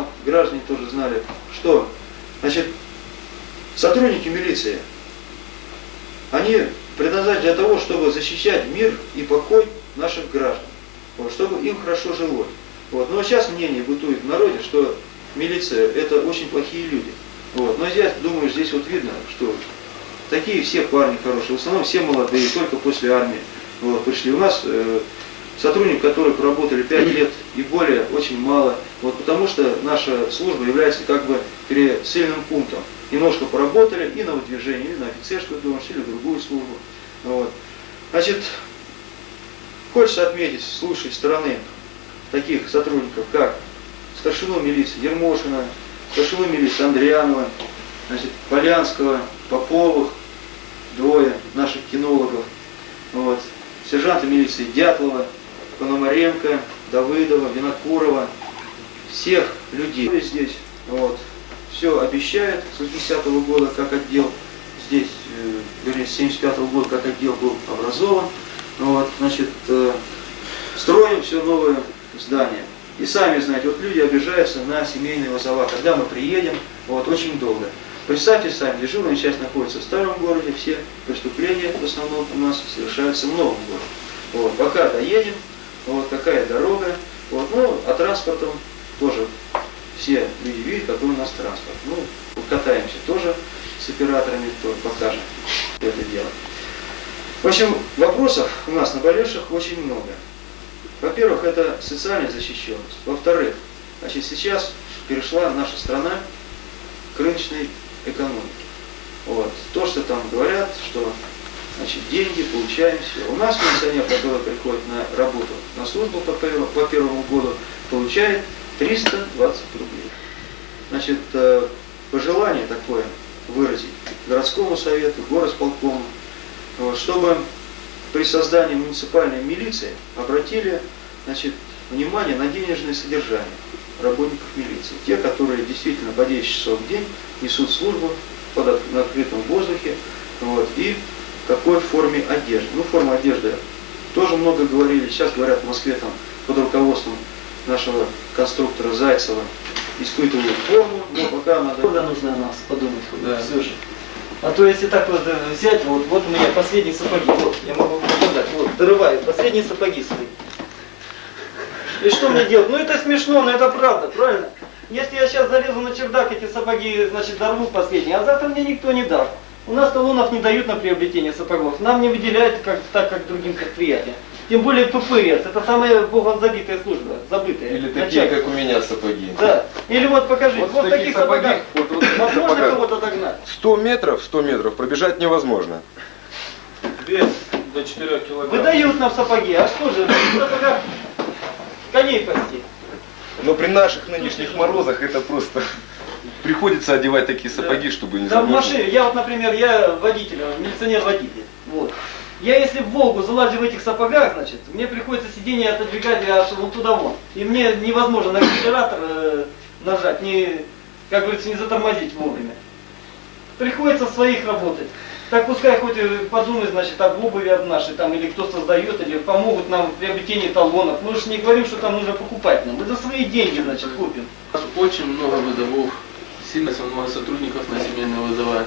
знал, граждане тоже знали, что, значит, сотрудники милиции, они предназначены для того, чтобы защищать мир и покой наших граждан, вот, чтобы им хорошо жилось. Вот. Но сейчас мнение бытует в народе, что милиция это очень плохие люди. Вот. Но здесь, думаю, здесь вот видно, что такие все парни хорошие, в основном все молодые, только после армии вот, пришли. У нас сотрудников, которые проработали 5 лет и более, очень мало, вот, потому что наша служба является как бы пересыльным пунктом. Немножко поработали и на выдвижение, или на офицерскую должность, или в другую службу. Вот. Значит, хочется отметить с лучшей стороны таких сотрудников, как старшину милиции Ермошина, старшину милиции Андрианова, значит, Полянского, Поповых, двое наших кинологов, вот, сержанта милиции Дятлова, Пономаренко, Давыдова, Винокурова, всех людей здесь, вот, все обещает с 80-го года, как отдел, здесь, вернее, с 75-го года, как отдел был образован, вот, значит, строим все новое здание. И сами знаете, вот люди обижаются на семейные вызова, когда мы приедем, вот, очень долго. Представьте сами, дежурная часть находится в старом городе, все преступления в основном у нас совершаются в новом городе. Вот, пока доедем, вот такая дорога, вот, ну, а транспортом тоже все люди видят, какой у нас транспорт. Ну, катаемся тоже с операторами, тоже покажем это дело. В общем, вопросов у нас наболевших очень много. Во-первых, это социальная защищенность. Во-вторых, значит, сейчас перешла наша страна к рыночной экономике. Вот. То, что там говорят, что значит, деньги получаем все. У нас пенсионер, который приходит на работу, на службу по первому году, получает 320 рублей. Значит, пожелание такое выразить городскому совету, горосполкому, чтобы при создании муниципальной милиции обратили, значит, внимание на денежное содержание работников милиции. Те, которые действительно по 10 часов в день несут службу на открытом воздухе, вот, и в какой форме одежды. Ну, форма одежды тоже много говорили. Сейчас говорят в Москве там под руководством нашего конструктора Зайцева испытывают форму, но пока надо... Куда нужно нас подумать, да. Все же. А то если так вот взять, вот у меня последние сапоги, вот, я могу показать, вот, дорываю последние сапоги свои. И что мне делать? Ну это смешно, но это правда, правильно? Если я сейчас залезу на чердак, эти сапоги, значит, дорву последние, а завтра мне никто не даст. У нас талонов не дают на приобретение сапогов, нам не выделяют так, как другим предприятиям. Тем более ППС, это самая богом забитая служба, забытая. Или такие, как у меня, сапоги. Да. Или вот покажи, вот в таких сапогах, вот возможно кого-то догнать? 100 метров пробежать невозможно. Вес до 4 килограмм. Выдают нам сапоги, а что же, в сапогах коней пасти. Но при наших нынешних морозах это просто... Приходится одевать такие сапоги, чтобы не Да в замерзнуть. машине, я вот, например, я водитель, милиционер-водитель, вот. Я если в Волгу залазю в этих сапогах, значит, мне приходится сиденье отодвигать аж вон туда вон. И мне невозможно на акселератор нажать, как говорится, не затормозить вовремя. Приходится в своих работать. Так пускай хоть подумай, значит, об обуви об нашей, там, или кто создает, или помогут нам в приобретении талонов. Мы же не говорим, что там нужно покупать нам. Мы за свои деньги, значит, купим. У нас очень много вызовов, сильно много сотрудников на семейные вызова.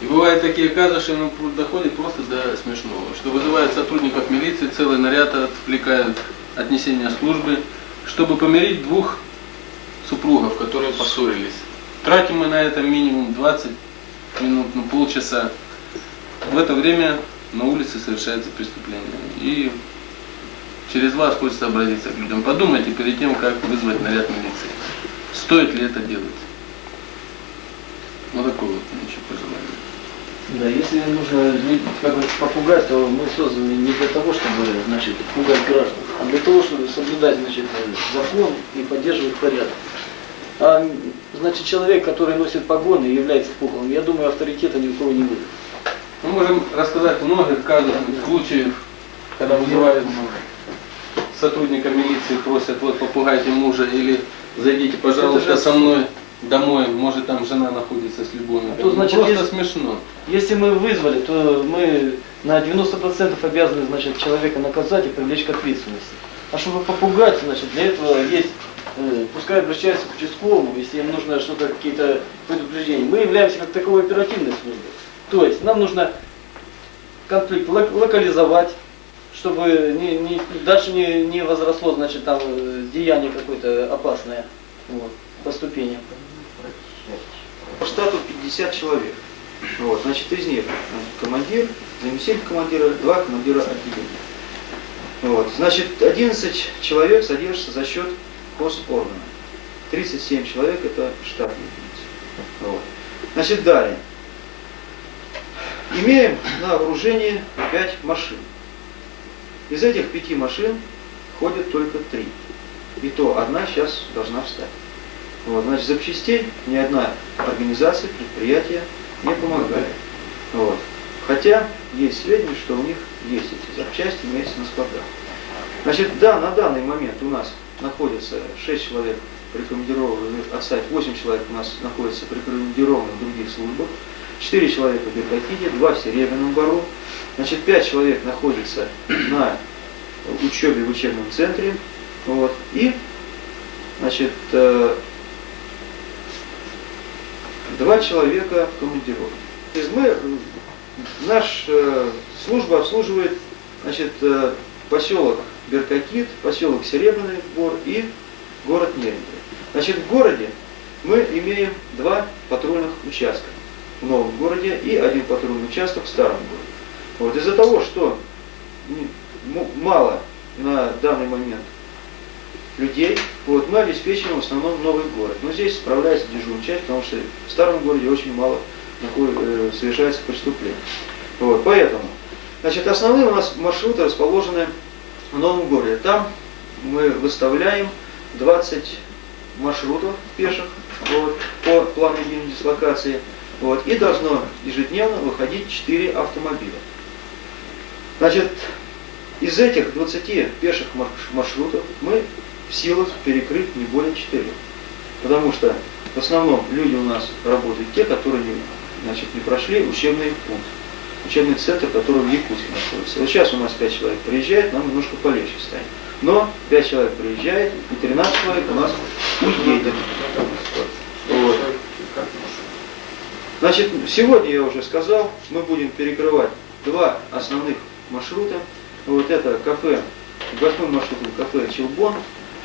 И бывают такие казусы, что доходит просто до смешного. Что вызывают сотрудников милиции, целый наряд отвлекают от несения службы, чтобы помирить двух супругов, которые поссорились. Тратим мы на это минимум 20 минут, ну полчаса. В это время на улице совершается преступление. И через вас хочется обратиться к людям. Подумайте перед тем, как вызвать наряд милиции. Стоит ли это делать? Вот такое вот ничего пожелание. Да, если нужно как бы попугать, то мы созданы не для того, чтобы, значит, пугать граждан, а для того, чтобы соблюдать, значит, закон и поддерживать порядок. А, значит, человек, который носит погоны и является пугалом, я думаю, авторитета ни у кого не будет. Мы можем рассказать много казусных случаев, когда вызывают сотрудника милиции, просят, вот попугайте мужа или зайдите, пожалуйста, со мной домой, может там жена находится с любовником. То, значит, просто если, смешно. Если мы вызвали, то мы на 90% обязаны, значит, человека наказать и привлечь к ответственности. А чтобы попугать, значит, для этого есть пускай обращаются к участковому, если им нужно что-то, какие-то предупреждения. Мы являемся как таковой оперативной службой. То есть нам нужно конфликт локализовать, чтобы дальше не возросло, значит, там деяние какое-то опасное, вот, по ступеням. По штату 50 человек. Вот, значит, из них командир, заместитель командира, 2 командира отделения. Вот, значит, 11 человек содержится за счет хозоргана. 37 человек это штатные единицы. Вот. Значит, далее. Имеем на вооружении 5 машин. Из этих 5 машин ходят только 3. И то одна сейчас должна встать. Вот, значит, запчастей ни одна организация, предприятие не помогает. Вот. Хотя есть сведения, что у них есть эти запчасти, имеются на складах. Значит, да, на данный момент у нас находится 6 человек прикомандированных, отставить 8 человек у нас находится прикомандированных в других службах, 4 человека в Беркакиде, 2 в Серебряном Бору, значит, 5 человек находится на учебе в учебном центре, вот, и, значит, 2 человека командированы. То есть наша служба обслуживает, значит, поселок Беркакит, поселок Серебряный Бор и город Неринг. Значит, в городе мы имеем 2 патрульных участка в новом городе и 1 патрульный участок в старом городе. Вот, из-за того, что мало на данный момент людей, вот, мы обеспечиваем в основном новый город. Но здесь справляется дежурная часть, потому что в старом городе очень мало совершается преступлений. Вот, поэтому, значит, основные у нас маршруты расположены в новом городе. Там мы выставляем 20 маршрутов пеших, вот, по плану единой дислокации. Вот, и должно ежедневно выходить 4 автомобиля. Значит, из этих 20 пеших маршрутов мы в силах перекрыть не более 4. Потому что в основном люди у нас работают те, которые не прошли учебный пункт, учебный центр, который в Якутске находится. Вот сейчас у нас 5 человек приезжает, нам немножко полегче станет. Но 5 человек приезжает, и 13 человек у нас уедет. Вот. Значит, сегодня я уже сказал, мы будем перекрывать 2 основных маршрута. Вот это кафе, городским маршрутом кафе «Челбон»,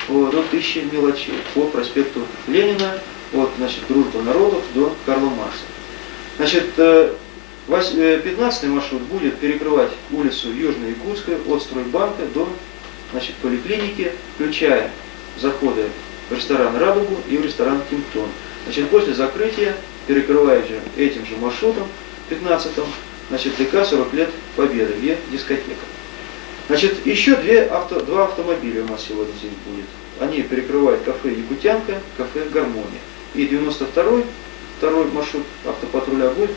вот, до 1000 мелочей по проспекту Ленина, от, значит, Дружбы народов до Карла Маркса. Значит, 15-й маршрут будет перекрывать улицу Южно-Якутская от Стройбанка до, значит, поликлиники, включая заходы в ресторан «Радугу» и в ресторан «Кингтон». Значит, после закрытия перекрывая же этим же маршрутом, 15-м, значит, ДК 40 лет Победы, где дискотека. Значит, еще 2 автомобиля у нас сегодня здесь будет. Они перекрывают кафе «Якутянка», кафе «Гармония». И 92-й, второй маршрут автопатруля будет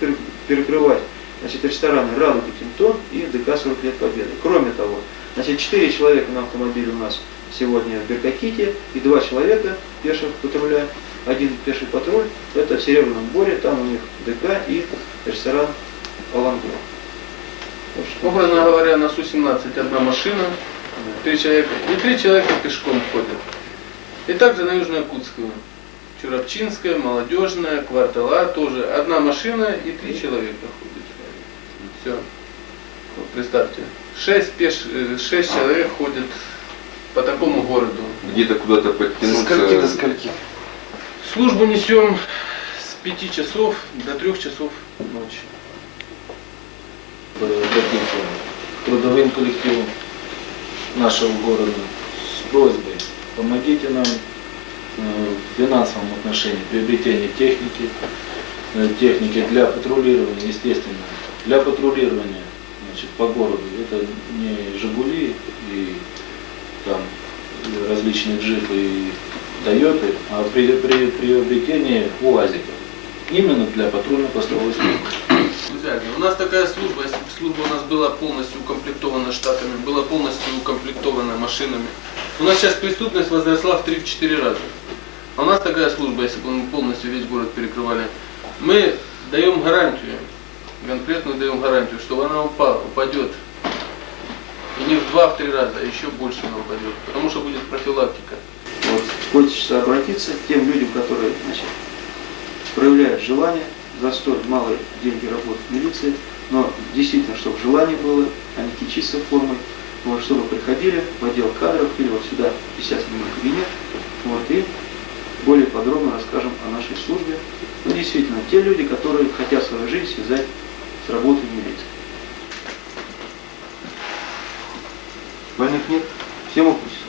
перекрывать, значит, рестораны «Радуга», «Кингтон» и ДК 40 лет Победы. Кроме того, значит, 4 человека на автомобиле у нас сегодня в Беркаките и 2 человека пеших патруля. 1 пеший патруль, это в Серебряном Боре, там у них ДК и ресторан «Алангур». Образно говоря, на Су-17 1 машина, 3 человека, и 3 человека пешком ходят. И также на Южно-Якутскую, Чурапчинская, Молодежная, Квартала, тоже 1 машина и 3 человека ходят. Все. Вот, представьте, 6 человек ходят по такому городу. Где-то куда-то подтянуться. Со скольки до скольки? Службу несем с 5 часов до 3 часов ночи. Обратимся к трудовым коллективам нашего города с просьбой: помогите нам в финансовом отношении, приобретение техники для патрулирования, естественно. Для патрулирования, значит, по городу это не «Жигули» и там различные джипы и «Тойоты», а приобретение УАЗиков. Именно для патрульно-постовой службы. У нас такая служба, если бы служба у нас была полностью укомплектована штатами, была полностью укомплектована машинами. У нас сейчас преступность возросла в 3-4 раза. А у нас такая служба, если бы мы полностью весь город перекрывали, мы даем гарантию, конкретно даем гарантию, что она упадет. И не в 2-3 раза, а еще больше она упадет, потому что будет профилактика. Вот хочется обратиться к тем людям, которые, значит, проявляют желание за столь малые деньги работать в милиции, но действительно, чтобы желание было, а не кичиться формой, вот, чтобы приходили в отдел кадров или вот сюда, в 50-минутный кабинет, вот, и более подробно расскажем о нашей службе. Ну, действительно, те люди, которые хотят свою жизнь связать с работой в милиции. Больных нет? Все могут присутствовать?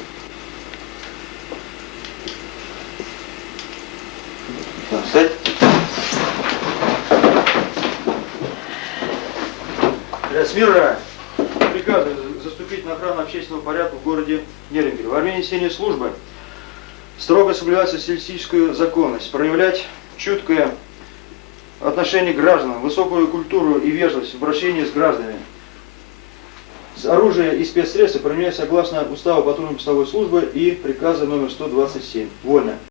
Так, встать. С мира приказываю заступить на охрану общественного порядка в городе Нерюнгеле. Во время несения службы строго соблюдать социалистическую законность, проявлять чуткое отношение к гражданам, высокую культуру и вежливость в обращении с гражданами. Оружие и спецсредства применяют согласно уставу патрульно-постовой службы и приказа номер 127. Вольно.